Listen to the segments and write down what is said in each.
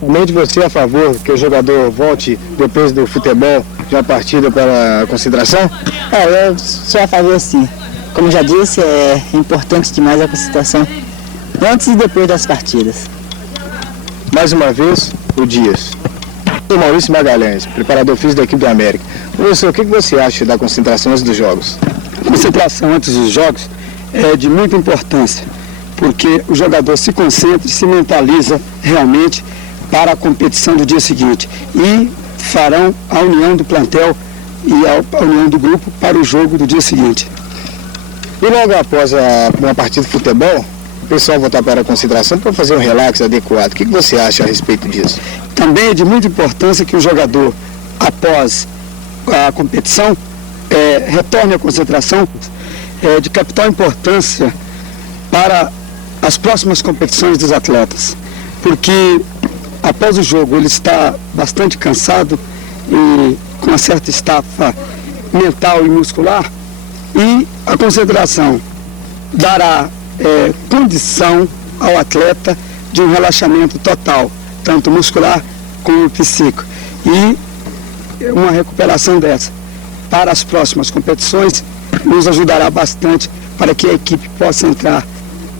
Realmente você é a favor que o jogador volte depois do futebol de uma partida para a concentração? Eu sou a favor sim. Como já disse, é importante demais a concentração antes e depois das partidas. Mais uma vez, o Dias. O Maurício Magalhães, preparador físico da equipe do América. Professor, o que você acha da concentração antes dos jogos? A concentração antes dos jogos é de muita importância, porque o jogador se concentra e se mentaliza realmente para a competição do dia seguinte e farão a união do plantel e a união do grupo para o jogo do dia seguinte. E logo após uma partida de futebol, o pessoal voltar para a concentração para fazer um relax adequado. O que você acha a respeito disso? Também é de muita importância que o jogador, após a competição, retorne à concentração. É de capital importância para as próximas competições dos atletas, porque após o jogo ele está bastante cansado e com uma certa estafa mental e muscular, e a concentração dará condição ao atleta de um relaxamento total, tanto muscular como psíquico, e uma recuperação dessa para as próximas competições nos ajudará bastante para que a equipe possa entrar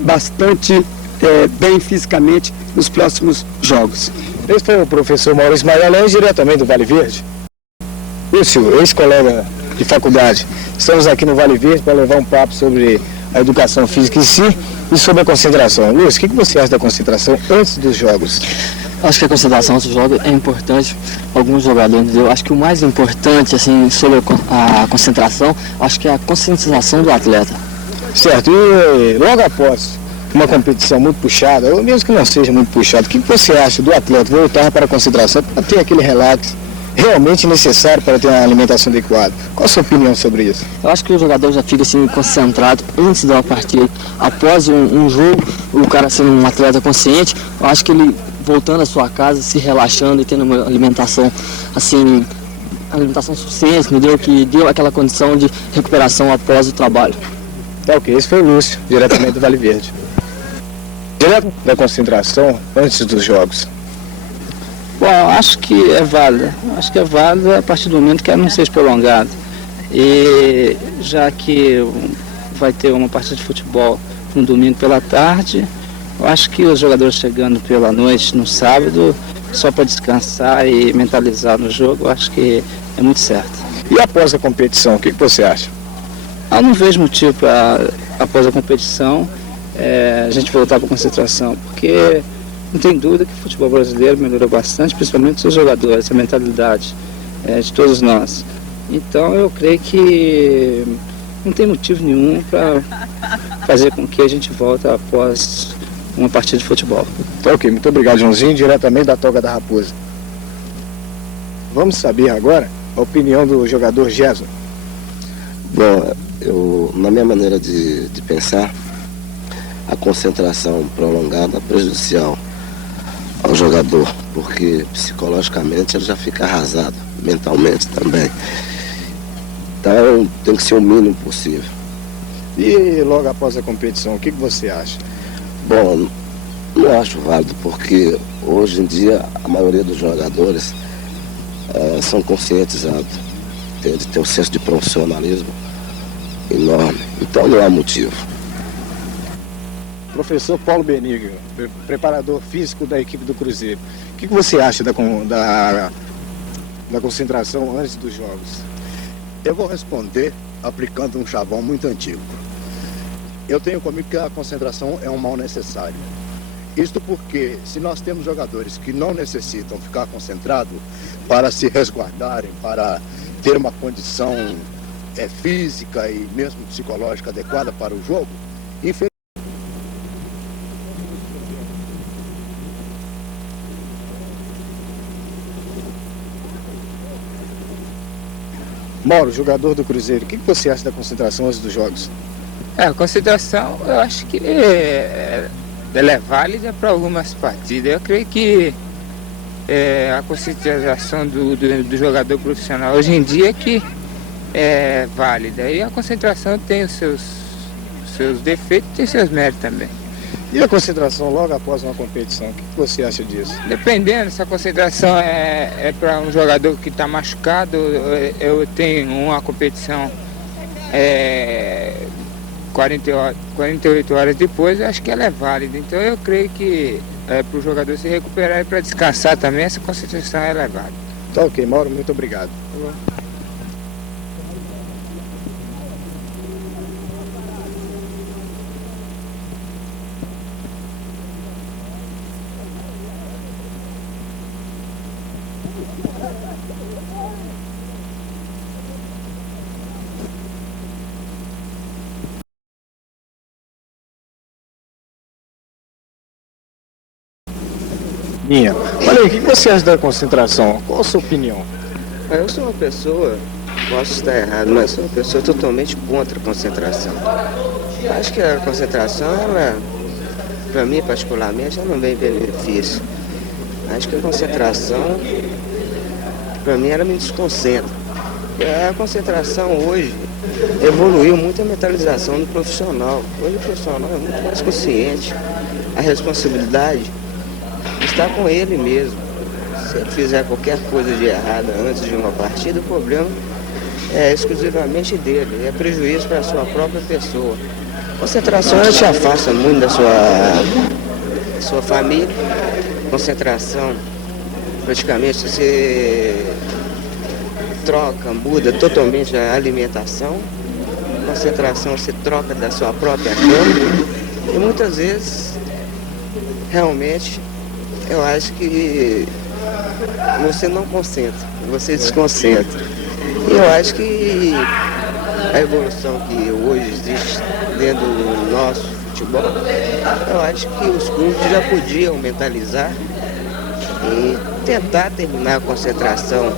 bastante bem fisicamente nos próximos jogos. Esse foi o professor Maurício Magalhães, diretamente do Vale Verde. Lúcio, ex-colega de faculdade, estamos aqui no Vale Verde para levar um papo sobre a educação física em si e sobre a concentração. Lúcio, o que você acha da concentração antes dos jogos? Acho que a concentração antes dos jogos é importante. Alguns jogadores, eu acho que o mais importante assim, sobre a concentração, acho que é a conscientização do atleta. Certo, e logo após uma competição muito puxada, ou mesmo que não seja muito puxada, o que você acha do atleta voltar para a concentração para ter aquele relax realmente necessário para ter uma alimentação adequada? Qual a sua opinião sobre isso? Eu acho que o jogador já fica assim concentrado antes da partida. Após um jogo, o cara sendo um atleta consciente, eu acho que ele voltando à sua casa, se relaxando e tendo uma alimentação assim, alimentação suficiente, entendeu? Que deu aquela condição de recuperação após o trabalho. Tá ok, esse foi o Lúcio, diretamente do Vale Verde. Direto da concentração antes dos jogos. Bom, acho que é válida. Acho que é válida a partir do momento que ela não seja prolongada. E já que vai ter uma partida de futebol no domingo pela tarde, eu acho que os jogadores chegando pela noite, no sábado, só para descansar e mentalizar no jogo, eu acho que é muito certo. E após a competição, o que você acha? Eu não vejo motivo para, após a competição, a gente voltar para a concentração, porque não tem dúvida que o futebol brasileiro melhorou bastante, principalmente os seus jogadores, a mentalidade de todos nós. Então eu creio que não tem motivo nenhum para fazer com que a gente volte após uma partida de futebol. Tá ok, muito obrigado, Joãozinho, diretamente da Toca da Raposa. Vamos saber agora a opinião do jogador Gerson. Bom, na minha maneira de pensar, a concentração prolongada é prejudicial ao jogador, porque psicologicamente ele já fica arrasado, mentalmente também. Então tem que ser o mínimo possível. E logo após a competição, o que você acha? Bom, não acho válido, porque hoje em dia a maioria dos jogadores são conscientizados, tem um senso de profissionalismo enorme, então não há motivo. Professor Paulo Benigno, preparador físico da equipe do Cruzeiro, o que você acha da concentração antes dos jogos? Eu vou responder aplicando um chavão muito antigo. Eu tenho comigo que a concentração é um mal necessário. Isto porque, se nós temos jogadores que não necessitam ficar concentrados para se resguardarem, para ter uma condição física e mesmo psicológica adequada para o jogo, infelizmente, Mauro, jogador do Cruzeiro, o que você acha da concentração antes dos jogos? A concentração, eu acho que ela é válida para algumas partidas. Eu creio que a concentração do jogador profissional hoje em dia que é válida. E a concentração tem os seus defeitos e tem seus méritos também. E a concentração logo após uma competição, o que você acha disso? Dependendo, se a concentração é para um jogador que está machucado, eu tenho uma competição 48 horas depois, eu acho que ela é válida. Então eu creio que para o jogador se recuperar e para descansar também, essa concentração é válida. Tá ok, Mauro, muito obrigado. Olha aí, o que você acha da concentração? Qual a sua opinião? Eu sou uma pessoa, posso estar errado, mas sou uma pessoa totalmente contra a concentração. Acho que a concentração, ela, para mim particularmente, ela não vem benefício. Acho que a concentração, para mim, ela me desconcentra. A concentração hoje evoluiu muito a mentalização do profissional. Hoje o profissional é muito mais consciente. A responsabilidade está com ele mesmo. Se ele fizer qualquer coisa de errada antes de uma partida, o problema é exclusivamente dele, é prejuízo para a sua própria pessoa. A concentração ela te afasta muito da sua família. Concentração, praticamente você troca, muda totalmente a alimentação. Concentração você troca da sua própria cama. E muitas vezes, realmente, eu acho que você não concentra, você desconcentra. E eu acho que a evolução que hoje existe dentro do nosso futebol, eu acho que os clubes já podiam mentalizar e tentar terminar a concentração,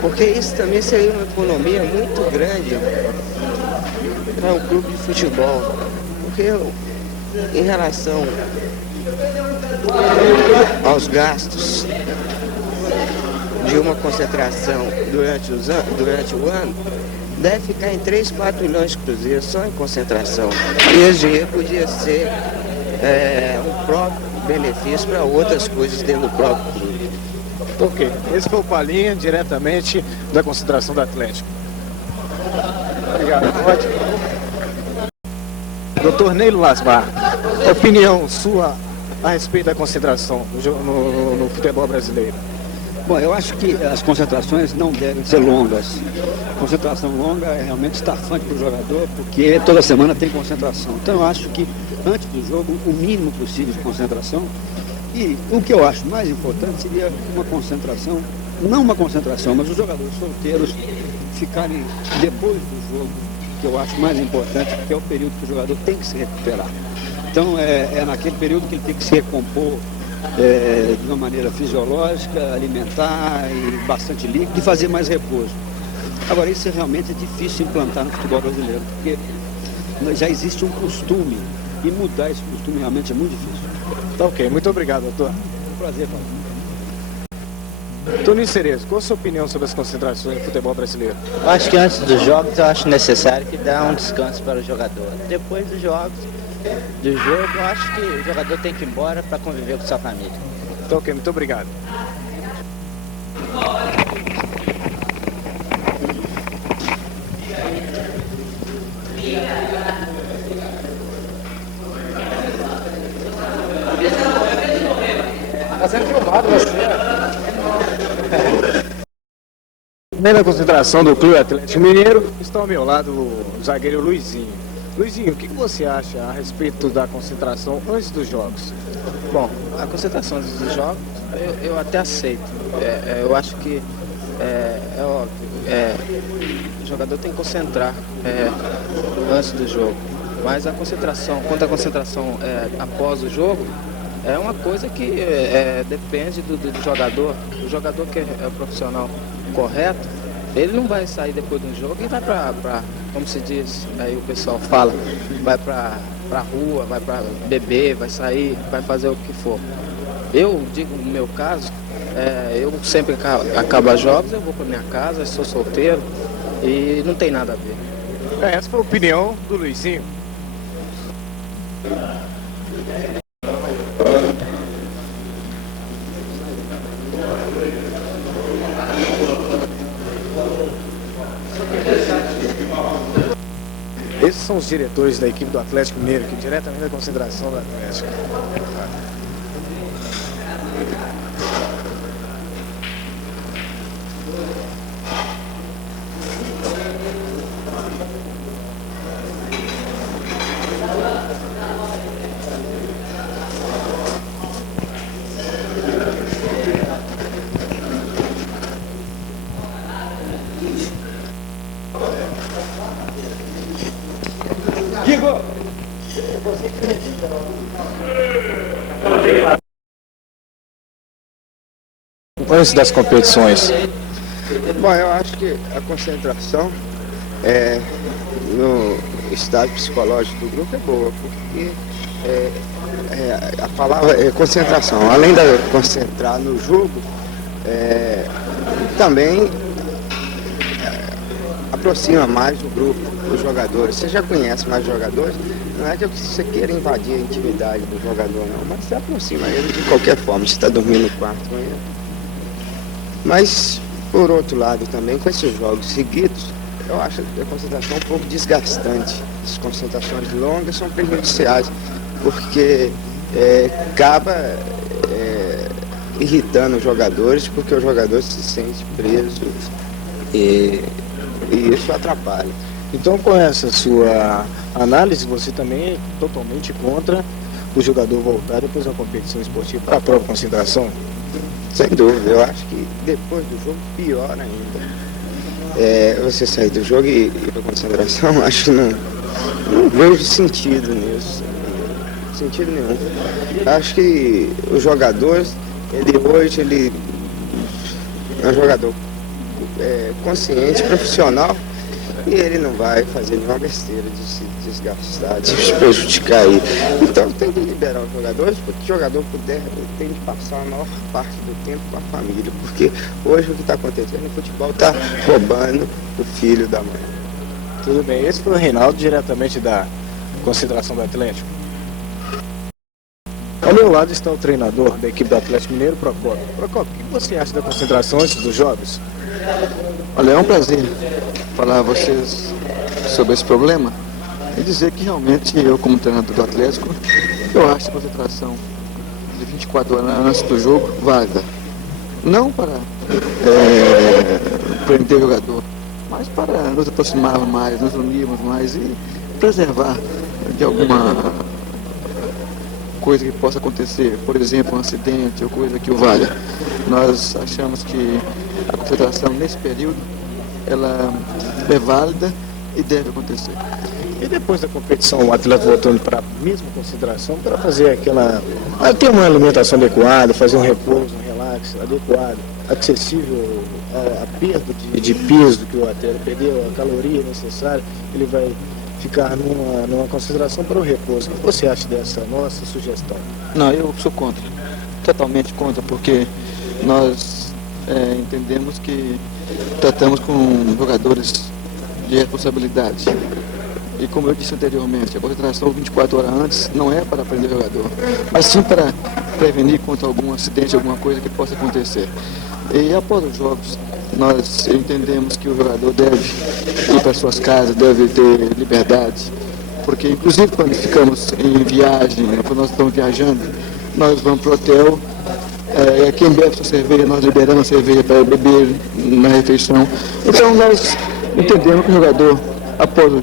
porque isso também seria uma economia muito grande para um clube de futebol, porque em relação aos gastos de uma concentração durante o ano, deve ficar em 3, 4 milhões de cruzeiros só em concentração. E esse dinheiro podia ser um próprio benefício para outras coisas dentro do próprio clube. Ok, esse foi o Palinha, diretamente da concentração do Atlético. Obrigado, ótimo. Doutor Neilo Lasmar, opinião sua a respeito da concentração no futebol brasileiro? Bom, eu acho que as concentrações não devem ser longas. Concentração longa é realmente estafante para o jogador, porque toda semana tem concentração. Então eu acho que antes do jogo, o mínimo possível de concentração. E o que eu acho mais importante seria uma concentração, não uma concentração, mas os jogadores solteiros ficarem depois do jogo, que eu acho mais importante, porque é o período que o jogador tem que se recuperar. Então é naquele período que ele tem que se recompor de uma maneira fisiológica, alimentar e bastante líquido e fazer mais repouso. Agora, isso realmente é difícil implantar no futebol brasileiro, porque já existe um costume e mudar esse costume realmente é muito difícil. Tá ok, muito obrigado, doutor. Um prazer, Paulo. Toninho Cerezo, qual a sua opinião sobre as concentrações no futebol brasileiro? Eu acho que antes dos jogos, eu acho necessário que dá um descanso para o jogador. Depois dos jogos, do jogo, eu acho que o jogador tem que ir embora para conviver com sua família. Tá ok, muito obrigado. Está sendo filmado você. Primeira concentração do Clube Atlético Mineiro, está ao meu lado o zagueiro Luizinho. Luizinho, o que você acha a respeito da concentração antes dos jogos? Bom, a concentração antes dos jogos eu até aceito. Eu acho que é óbvio, o jogador tem que concentrar antes do jogo. Mas a concentração, quanto à concentração após o jogo, é uma coisa que depende do jogador. O jogador que é o profissional correto, ele não vai sair depois do jogo e vai para, como se diz, aí o pessoal fala, vai para rua, vai para beber, vai sair, vai fazer o que for. Eu digo, no meu caso, eu sempre acabo os jogos, eu vou para minha casa, sou solteiro e não tem nada a ver. Essa foi a opinião do Luizinho. são os diretores da equipe do Atlético Mineiro, que diretamente da concentração do Atlético. Antes das competições. Bom, eu acho que a concentração no estado psicológico do grupo é boa, porque a palavra é concentração. Além de concentrar no jogo, também aproxima mais o grupo, os jogadores. Você já conhece mais jogadores, não é que você queira invadir a intimidade do jogador, não, mas você aproxima ele de qualquer forma. Você está dormindo no quarto com ele. Mas, por outro lado também, com esses jogos seguidos, eu acho a concentração um pouco desgastante. As concentrações longas são prejudiciais, porque acaba irritando os jogadores, porque os jogadores se sentem presos e isso atrapalha. Então, com essa sua análise, você também é totalmente contra o jogador voltar depois da competição esportiva para a própria concentração? Sem dúvida, eu acho que depois do jogo, pior ainda. Você sair do jogo e ir para a concentração, acho que não vejo sentido nisso. Sentido nenhum. Acho que o jogador, hoje é um jogador consciente, profissional, e ele não vai fazer nenhuma besteira de se desgastar, de se prejudicar aí. Então tem que liberar os jogadores, porque o jogador tem de passar a maior parte do tempo com a família, porque hoje o que está acontecendo no futebol está roubando o filho da mãe. Tudo bem, esse foi o Reinaldo, diretamente da concentração do Atlético. Ao meu lado está o treinador da equipe do Atlético Mineiro, Procópio. Procópio, o que você acha da concentração antes dos jogos? Olha, é um prazer falar a vocês sobre esse problema e dizer que realmente eu, como treinador do Atlético, eu acho a concentração de 24 horas antes do jogo válida. Não para prender o jogador, mas para nos aproximarmos mais, nos unirmos mais e preservar de alguma coisa que possa acontecer, por exemplo, um acidente ou coisa que o valha. Nós achamos que a concentração nesse período ela é válida e deve acontecer. E depois da competição, o atleta voltando para a mesma concentração para fazer aquela... ter uma alimentação adequada, fazer um repouso, um relax adequado, acessível à perda de peso que o atleta perdeu, a caloria necessária, ele vai ficar numa concentração para o repouso. O que você acha dessa nossa sugestão? Não, eu sou contra, totalmente contra, porque nós entendemos que tratamos com jogadores de responsabilidade. E como eu disse anteriormente, a concentração 24 horas antes não é para prender o jogador, mas sim para prevenir contra algum acidente, alguma coisa que possa acontecer. E após os jogos, nós entendemos que o jogador deve ir para suas casas, deve ter liberdade, porque inclusive quando ficamos em viagem, quando nós estamos viajando, nós vamos para o hotel, quem bebe sua cerveja, nós liberamos a cerveja para beber na refeição. Então nós entendemos que o jogador, após o